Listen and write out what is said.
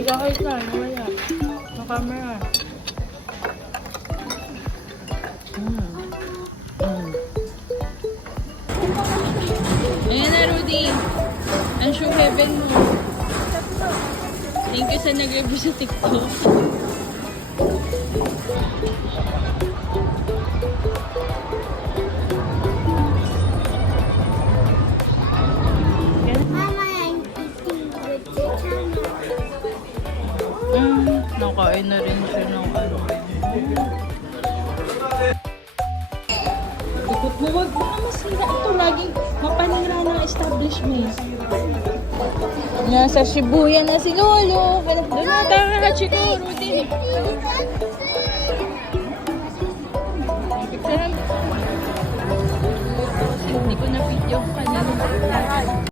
Hindi ka kita. Wala. Sa camera. Ayan na, Rudy. Ang shoe heaven mo. Thank you sa nag-review sa TikTok. Mama, I'm eating with the channel. Nakain na rin siya ng ano. Ikot mo, wag mo masira. Ito lagi mapanira ng establishment. Nasa Shibuya na si Lolo. Doon na tayo na Chico, Rudy. Picture. Hindi ko na video kanina.